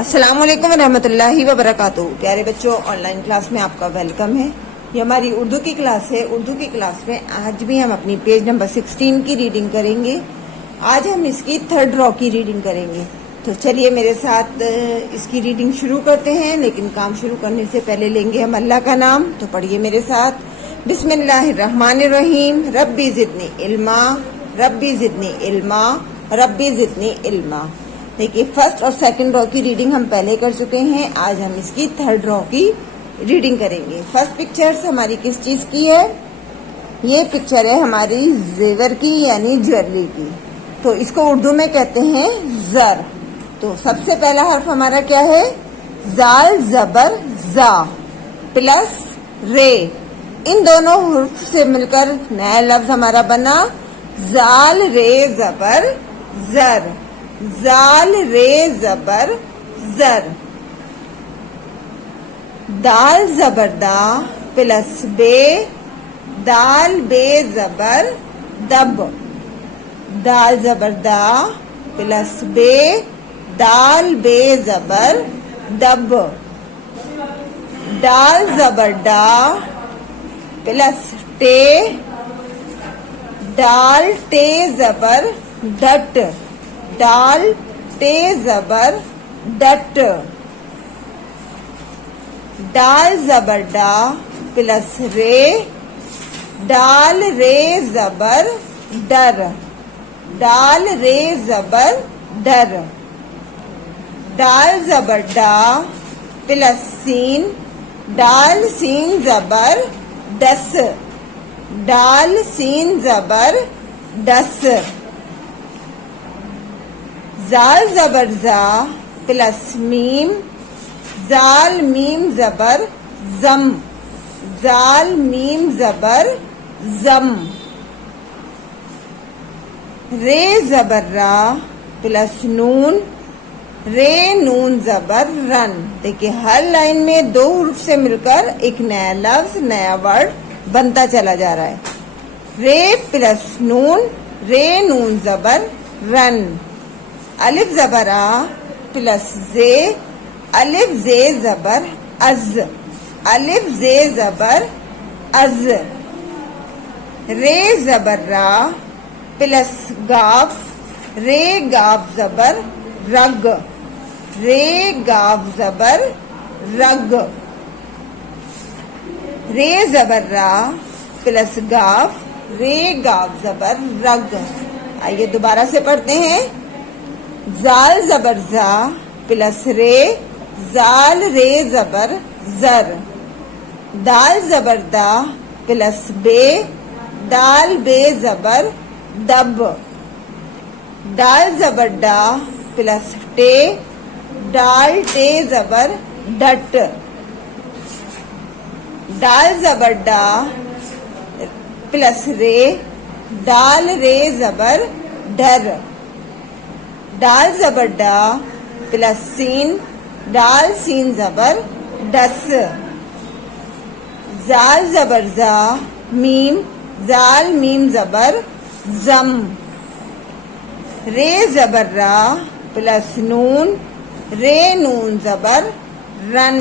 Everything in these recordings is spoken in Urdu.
السلام علیکم ورحمۃ اللہ وبرکاتہ۔ پیارے بچوں، آن لائن کلاس میں آپ کا ویلکم ہے۔ یہ ہماری اردو کی کلاس ہے۔ اردو کی کلاس میں آج بھی ہم اپنی پیج نمبر 16 کی ریڈنگ کریں گے۔ آج ہم اس کی تھرڈ را کی ریڈنگ کریں گے۔ تو چلیے میرے ساتھ اس کی ریڈنگ شروع کرتے ہیں، لیکن کام شروع کرنے سے پہلے لیں گے ہم اللہ کا نام۔ تو پڑھیے میرے ساتھ، بسم اللہ الرحمن الرحیم۔ ربی زدنی علما، ربی زدنی علما، ربی زدنی علما۔ دیکھیے، فرسٹ اور سیکنڈ را کی ریڈنگ ہم پہلے کر چکے ہیں۔ آج ہم اس کی تھرڈ را کی ریڈنگ کریں گے۔ فرسٹ پکچر ہماری کس چیز کی ہے؟ یہ پکچر ہے ہماری زیور کی، یعنی جویلری کی۔ تو اس کو اردو میں کہتے ہیں زر۔ تو سب سے پہلا حرف ہمارا کیا ہے؟ زال زبر زا پلس رے۔ ان دونوں حرف سے مل کر نیا لفظ ہمارا بنا زال رے زبر زر۔ زال رے زبر زر۔ دال زبر دا پلس بے، دال بے زبر دب۔ دال زبر دا پلس بے، دال بے زبر دب۔ ڈال زبر ڈا پلس ٹے، ڈال ٹے زبر ڈٹ۔ ڈال ٹے زبر ڈٹ۔ ڈال زبر ڈا پلس رے، ڈال رے زبر ڈر۔ ڈال رے زبر ڈر۔ ڈال زبر ڈا پلس سین، ڈال سین زبر ڈس۔ ڈال سین زبر ڈس۔ زال زبر زا پلس میم، زال میم زبر زم۔ زال میم زبر زم۔ رے زبر را پلس نون، رے نون زبر رن۔ دیکھیے، ہر لائن میں دو حروف سے مل کر ایک نیا لفظ، نیا ورڈ بنتا چلا جا رہا ہے۔ رے پلس نون، رے نون زبر رن۔ الف زبر آ پلس زے، الف زے زبر از۔ الف زے زبر از۔ رے زبر را پلس گاف، رے گاف زبر رگ۔ رے گاف زبر رگ۔ رے زبر را پلس گاف، رے گاف زبر رگ۔ آئیے دوبارہ سے پڑھتے ہیں۔ زال زبر زا پلس رے، زال رے زبر زر۔ دال زبر دا پلس بے، دال بے زبر دب۔ ڈال زبر ڈا پلس ٹے، ڈال ٹے زبر ڈٹ۔ ڈال زبر ڈا پلس رے، ڈال رے زبر ڈر۔ ڈال زبر ڈا پلس سین، ڈال سین زبر ڈس۔ زال زبر زا میم، زال میم زبر زم۔ رے زبر را پلس نون، رے نون زبر رن۔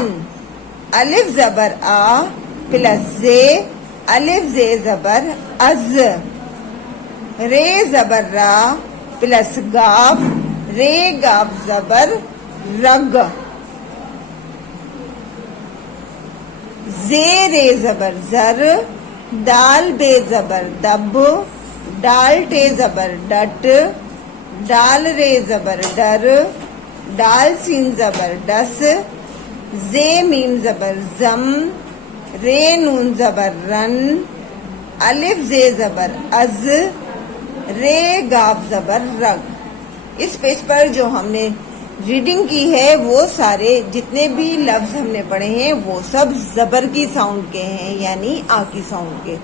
الف زبر آ پلس زے، الف زے زبر از۔ رے زبر را پلس گاف، رے گاف زبر رگ۔ زے رے زبر زر، دال بے زبر دب، ڈال ٹے زبر ڈٹ، ڈال رے زبر ڈر، ڈال سین زبر ڈس۔ زے میم زبر زم، رے نون زبر رن۔ الف زے زبر از، رے گاف زبر رگ۔ اس پیج پر جو ہم نے ریڈنگ کی ہے، وہ سارے جتنے بھی لفظ ہم نے پڑھے ہیں وہ سب زبر کی ساؤنڈ کے ہیں، یعنی آ کی ساؤنڈ کے۔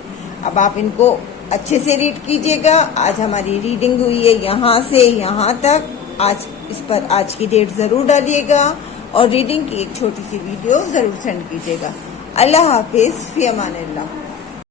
اب آپ ان کو اچھے سے ریڈ کیجیے گا۔ آج ہماری ریڈنگ ہوئی ہے یہاں سے یہاں تک۔ آج اس پر آج کی ڈیٹ ضرور ڈالیے گا اور ریڈنگ کی ایک چھوٹی سی ویڈیو ضرور سینڈ کیجیے گا۔ اللہ حافظ، فی امان اللہ۔